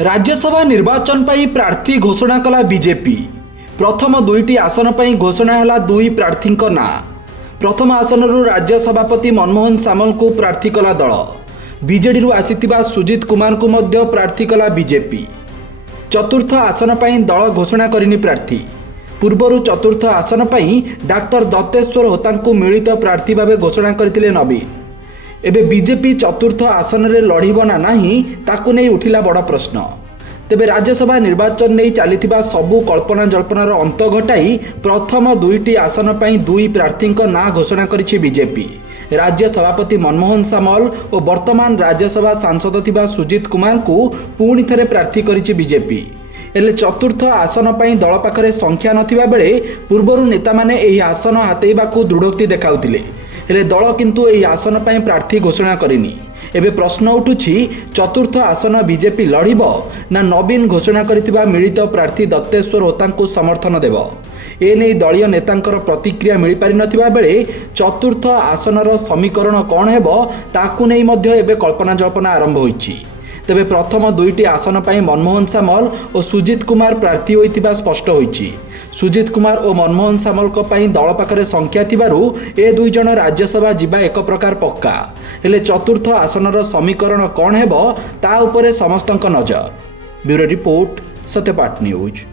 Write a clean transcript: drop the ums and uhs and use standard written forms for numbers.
राज्यसभा निर्वाचन पर प्रार्थी घोषणा कला बीजेपी। प्रथम दुईटी आसन पर घोषणा है दुई प्रार्थी ना। प्रथम आसन राज्य सभापति मनमोहन सामल को प्रार्थी कला दल। बीजेडी आसीथिबा सुजित कुमार को मध्य प्रार्थी कला बीजेपी। चतुर्थ आसन पर दल घोषणा करनी प्रार्थी। पूर्वर चतुर्थ आसन पर डाक्टर दत्तेश्वर होता को मिलित प्रार्थी भाव घोषणा करथिले नवीन। एबे बीजेपी चतुर्थ आसन रे लड़िब ना नहीं ताकू नहीं उठिला बड़ प्रश्न। तेबे राज्यसभा निर्वाचन नहीं चलीथिबा सबु कल्पना जल्पनार अंत घटाई प्रथम दुईटी आसन पर दुई प्रार्थी ना घोषणा करिछि बीजेपी। राज्य सभापति मनमोहन सामल और वर्तमान राज्यसभा सांसद थिबा सुजित कुमार को पुणी थरे प्रार्थी करिछि बीजेपी। हेले चतुर्थ आसन पर दल पाखरे संख्या नथिबा बेले पूर्वरु नेता माने एही आसन हातेइबाकू दृढ़ोक्ति देखाउथिले। हेले दल किंतु एही आसन पर प्रार्थी घोषणा करिनी। एबे प्रश्न उठुछि चतुर्थ आसन बीजेपी लड़िब ना नवीन घोषणा करिथिबा मिलित प्रार्थी दत्तेश्वर होता को समर्थन देव। एने दलीय नेतांकर प्रतिक्रिया मिल पारि नथिबा बेले चतुर्थ आसनर समीकरण कौन हेबो ताकू नै मध्य एबे कल्पना जल्पना आरंभ होइछि। तेबे प्रथम दुईटी आसन पर मनमोहन सामल और सुजित कुमार प्रार्थी होइथिबा स्पष्ट होइछि। सुजित कुमार और मनमोहन सामल को पई दल पाखरे संख्या थिबारु ए दुई जण राज्यसभा जिबा एक प्रकार पक्का। हेले चतुर्थ आसनर समीकरण कौन हेबो ता उपरे समस्तंक नजर। Bureau report, Satyapath news.